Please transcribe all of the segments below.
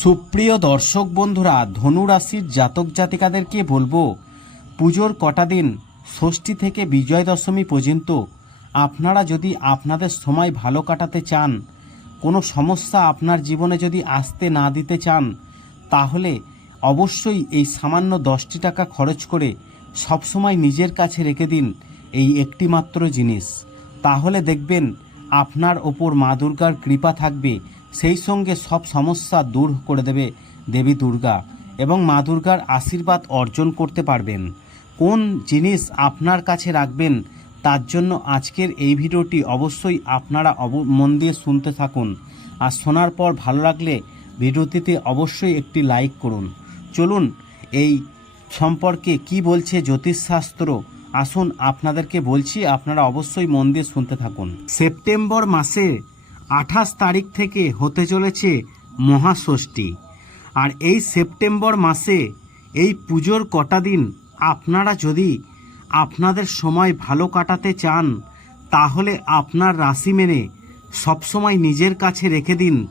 সুপ্রিয় দর্শক বন্ধুরা ধনু রাশির জাতক জাতিকাদেরকে বলব, পুজোর কটা দিন ষষ্ঠী থেকে বিজয় দশমী পর্যন্ত আপনারা যদি আপনাদের সময় ভালো কাটাতে চান, কোনো সমস্যা আপনার জীবনে যদি আসতে না দিতে চান, তাহলে অবশ্যই এই সামান্য দশটি টাকা খরচ করে সবসময় নিজের কাছে রেখে দিন এই একটি মাত্র জিনিস। তাহলে দেখবেন আপনার ওপর মা দুর্গার কৃপা থাকবে সেই সঙ্গে সব সমস্যা দূর করে দেবে দেবী দুর্গা এবং মা দুর্গার আশীর্বাদ অর্জন করতে পারবেন। কোন জিনিস আপনার কাছে রাখবেন, তার জন্য আজকের এই ভিডিওটি অবশ্যই আপনারা অব, মন দিয়ে শুনতে থাকুন। আর শোনার পর ভালো লাগলে ভিডিওটিতে অবশ্যই একটি লাইক করুন। চলুন, এই সম্পর্কে কি বলছে জ্যোতিষশাস্ত্র? আসুন আপনাদেরকে বলছি, আপনারা অবশ্যই মন দিয়ে শুনতে থাকুন। সেপ্টেম্বর মাসে আঠাশ তারিখ থেকে হতে চলেছে মহাষষ্ঠী। আর এই সেপ্টেম্বর মাসে এই পুজোর কটা দিন আপনারা যদি আপনাদের সময় ভালো কাটাতে চান, তাহলে আপনার রাশি মেনে সবসময় নিজের কাছে রেখে দিন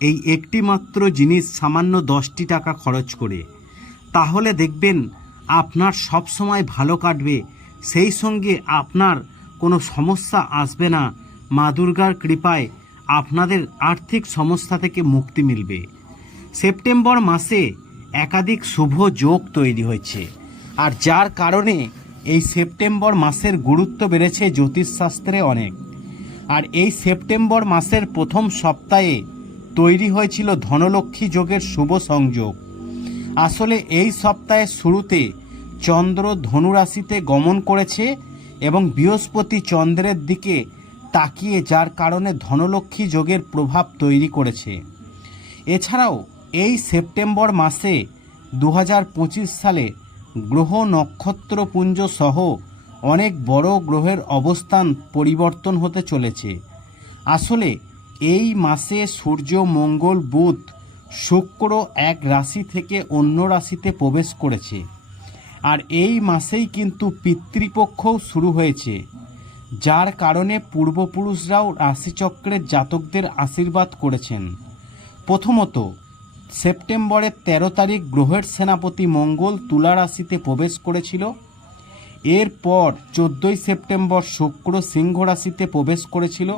এই একটি মাত্র জিনিস সামান্য দশটি টাকা খরচ করে। তাহলে দেখবেন আপনার সব সময় ভালো কাটবে, সেই সঙ্গে আপনার কোনো সমস্যা আসবে না। মা দুর্গার কৃপায় আপনাদের আর্থিক সমস্যা থেকে মুক্তি মিলবে। সেপ্টেম্বর মাসে একাধিক শুভ যোগ তৈরি হয়েছে। আর যার কারণে এই সেপ্টেম্বর মাসের গুরুত্ব বেড়েছে জ্যোতিষশাস্ত্রে অনেক। আর এই সেপ্টেম্বর মাসের প্রথম সপ্তাহে তৈরি হয়েছিল ধনলক্ষ্মী যোগের শুভ সংযোগ। আসলে এই সপ্তাহের শুরুতে চন্দ্র ধনুরাশিতে গমন করেছে এবং বৃহস্পতি চন্দ্রের দিকে তাকিয়ে যার কারণে ধনলক্ষ্মী যোগের প্রভাব তৈরি করেছে। এছাড়াও এই সেপ্টেম্বর মাসে দু হাজার পঁচিশ সালে গ্রহ নক্ষত্রপুঞ্জ সহ অনেক বড় গ্রহের অবস্থান পরিবর্তন হতে চলেছে। আসলে এই মাসে সূর্য, মঙ্গল, বুধ, শুক্র এক রাশি থেকে অন্য রাশিতে প্রবেশ করেছে। আর এই মাসেই কিন্তু পিতৃপক্ষও শুরু হয়েছে। যার কারণে পূর্বপুরুষরাও রাশিচক্রের জাতকদের আশীর্বাদ করেছেন। প্রথমত, সেপ্টেম্বরের ১৩ তারিখ গ্রহের সেনাপতি মঙ্গল তুলা রাশিতে প্রবেশ করেছিল। এরপর চোদ্দোই সেপ্টেম্বর শুক্র সিংহ রাশিতে প্রবেশ করেছিল।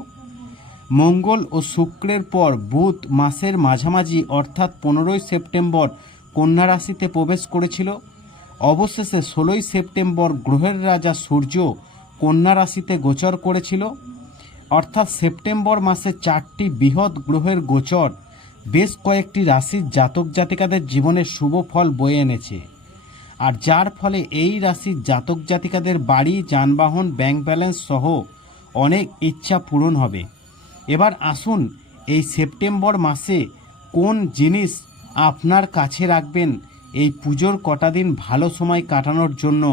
মঙ্গল ও শুক্রের পর বুধ মাসের মাঝামাঝি, অর্থাৎ পনেরোই সেপ্টেম্বর কন্যা রাশিতে প্রবেশ করেছিল। অবশেষে ষোলোই সেপ্টেম্বর গ্রহের রাজা সূর্য কন্যা রাশিতে গোচর করেছিল। অর্থাৎ সেপ্টেম্বর মাসে চারটি বৃহৎ গ্রহের গোচর বেশ কয়েকটি রাশির জাতক জাতিকাদের জীবনে শুভ ফল বয়ে এনেছে। আর যার ফলে এই রাশির জাতক জাতিকাদের বাড়ি, যানবাহন, ব্যাংক ব্যালেন্স সহ অনেক ইচ্ছা পূরণ হবে। এবার আসুন এই সেপ্টেম্বর মাসে কোন জিনিস আপনার কাছে রাখবেন? এই পুজোর কটা দিন ভালো সময় কাটানোর জন্য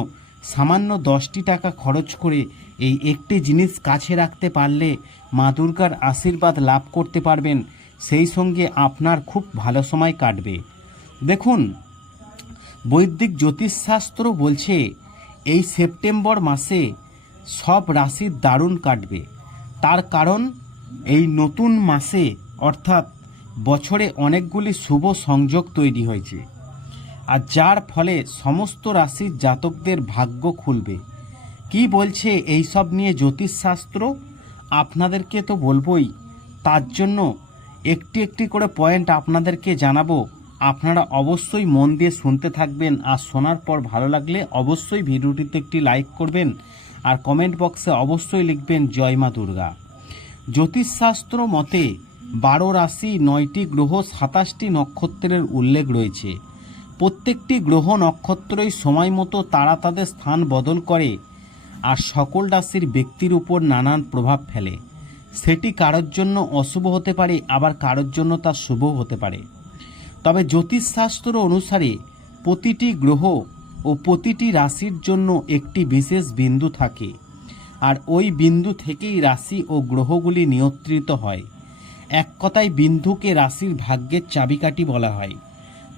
সামান্য দশটি টাকা খরচ করে এই একটি জিনিস কাছে রাখতে পারলে মা দুর্গার আশীর্বাদ লাভ করতে পারবেন। সেই সঙ্গে আপনার খুব ভালো সময় কাটবে। দেখুন, বৈদিক জ্যোতিষশাস্ত্র বলছে, এই সেপ্টেম্বর মাসে সব রাশির দারুণ কাটবে। তার কারণ, এই নতুন মাসে অর্থাৎ বছরে অনেকগুলি শুভ সংযোগ তৈরি হয়েছে। আর যার ফলে সমস্ত রাশির জাতকদের ভাগ্য খুলবে। কি বলছে এই সব নিয়ে জ্যোতিষশাস্ত্র? আপনাদেরকে তো বলবই। তার জন্য একটি একটি করে পয়েন্ট আপনাদেরকে জানাব। আপনারা অবশ্যই মন দিয়ে শুনতে থাকবেন আর শোনার পর ভালো লাগলে অবশ্যই ভিডিওটিতে একটি লাইক করবেন আর কমেন্ট বক্সে অবশ্যই লিখবেন, জয় মা দুর্গা। জ্যোতিষশাস্ত্র মতে বারো রাশি নয়টি গ্রহ সাতাশটি নক্ষত্রের উল্লেখ রয়েছে। প্রত্যেকটি গ্রহ নক্ষত্রই সময় মতো তারা তাদের স্থান বদল করে আর সকল রাশির ব্যক্তির উপর নানান প্রভাব ফেলে। সেটি কারোর জন্য অশুভ হতে পারে, আবার কারোর জন্য তা শুভ হতে পারে। তবে জ্যোতিষশাস্ত্র অনুসারে প্রতিটি গ্রহ ও প্রতিটি রাশির জন্য একটি বিশেষ বিন্দু থাকে, আর ওই বিন্দু থেকেই রাশি ও গ্রহগুলি নিয়ন্ত্রিত হয়। এক কথায় বিন্দুকে রাশির ভাগ্যের চাবিকাঠি বলা হয়।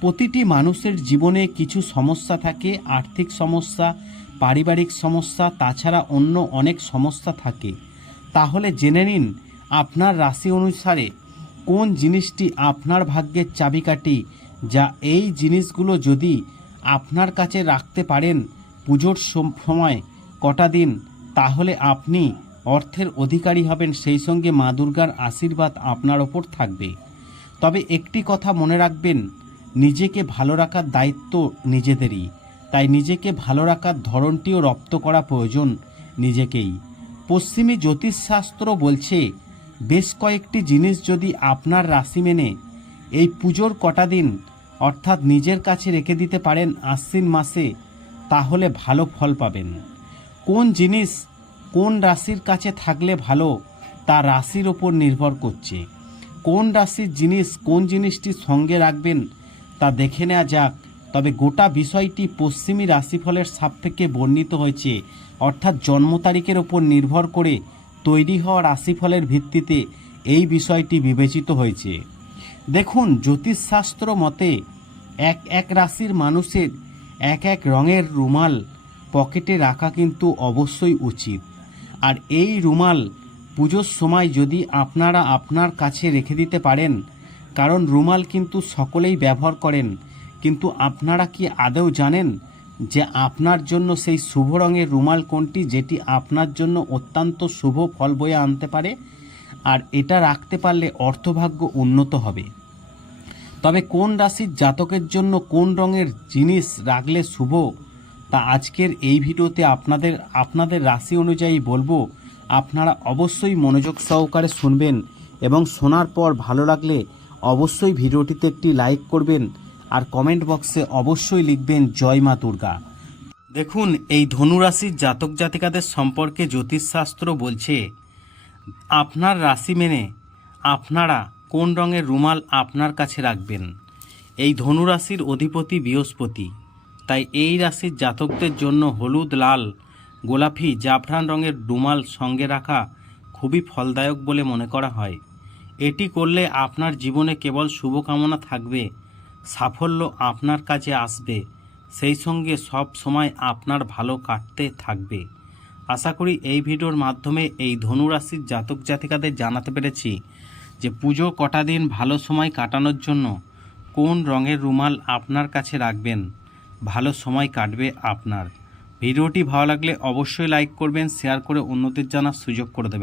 প্রতিটি মানুষের জীবনে কিছু সমস্যা থাকে, আর্থিক সমস্যা, পারিবারিক সমস্যা, তাছাড়া অন্য অনেক সমস্যা থাকে। তাহলে জেনে নিন, আপনার রাশি অনুসারে কোন জিনিসটি আপনার ভাগ্যের চাবিকাঠি, যা এই জিনিসগুলো যদি আপনার কাছে রাখতে পারেন পুজোর সময় কটা দিন, তাহলে আপনি অর্থের অধিকারী হবেন, সেই সঙ্গে মা দুর্গার আশীর্বাদ আপনার ওপর থাকবে। তবে একটি কথা মনে রাখবেন নিজেকে ভালো রাখার দায়িত্ব নিজেদেরই। তাই নিজেকে ভালো রাখার ধরনটিও রপ্ত করা প্রয়োজন নিজেকেই। পশ্চিমী জ্যোতিষশাস্ত্র বলছে, বেশ কয়েকটি জিনিস যদি আপনার রাশি মেনে, এই পুজোর কটা দিন অর্থাৎ নিজের কাছে রেখে দিতে পারেন আশ্বিন মাসে, তাহলে ভালো ফল পাবেন। কোন জিনিস কোন রাশির কাছে থাকলে ভালো, তা রাশির ওপর নির্ভর করছে। কোন রাশির জিনিস কোন জিনিসটি সঙ্গে রাখবেন তা দেখে নেওয়া যাক। তবে গোটা বিষয়টি পশ্চিমী রাশিফলের সাপেক্ষে বর্ণিত হয়েছে। অর্থাৎ জন্ম তারিখের ওপর নির্ভর করে তৈরি হওয়া রাশিফলের ভিত্তিতে এই বিষয়টি বিবেচিত হয়েছে। দেখুন, জ্যোতিষশাস্ত্র মতে এক এক রাশির মানুষের এক এক রঙের রুমাল পকেটে রাখা কিন্তু অবশ্যই উচিত। আর এই রুমাল পুজোর সময় যদি আপনারা আপনার কাছে রেখে দিতে পারেন কারণ রুমাল কিন্তু সকলেই ব্যবহার করেন। কিন্তু আপনারা কি আদৌ জানেন যে আপনার জন্য সেই শুভ রঙের রুমাল কোনটি যেটি আপনার জন্য অত্যন্ত শুভ ফল বয়ে আনতে পারে? আর এটা রাখতে পারলে অর্থভাগ্য উন্নত হবে। তবে কোন রাশির জাতকের জন্য কোন রঙের জিনিস রাখলে শুভ, তা আজকের এই ভিডিওতে আপনাদের আপনাদের রাশি অনুযায়ী বলব। আপনারা অবশ্যই মনোযোগ সহকারে শুনবেন এবং শোনার পর ভালো লাগলে অবশ্যই ভিডিওটিতে একটি লাইক করবেন আর কমেন্ট বক্সে অবশ্যই লিখবেন জয় মা দুর্গা। দেখুন, এই ধনুরাশির জাতক জাতিকাদের সম্পর্কে জ্যোতিষশাস্ত্র বলছে, আপনার রাশি মেনে আপনারা কোন রঙের রুমাল আপনার কাছে রাখবেন? এই ধনুরাশির অধিপতি বৃহস্পতি। তাই এই রাশির জাতকদের জন্য হলুদ, লাল, গোলাপি, জাফরান রঙের রুমাল সঙ্গে রাখা খুবই ফলদায়ক বলে মনে করা হয়। এটি করলে আপনার জীবনে কেবল শুভকামনা থাকবে, সাফল্য আপনার কাছে আসবে, সেই সঙ্গে সব সময় আপনার ভালো কাটতে থাকবে। আশা করি এই ভিডিওর মাধ্যমে এই ধনুরাশির জাতক জাতিকাদের জানাতে পেরেছি যে পুজো কটা দিন ভালো সময় কাটানোর জন্য কোন রঙের রুমাল আপনার কাছে রাখবেন, ভালো সময় কাটবে আপনার। ভিডিওটি ভালো লাগলে অবশ্যই লাইক করবেন, শেয়ার করে অন্যদের জানার সুযোগ করে দেবেন।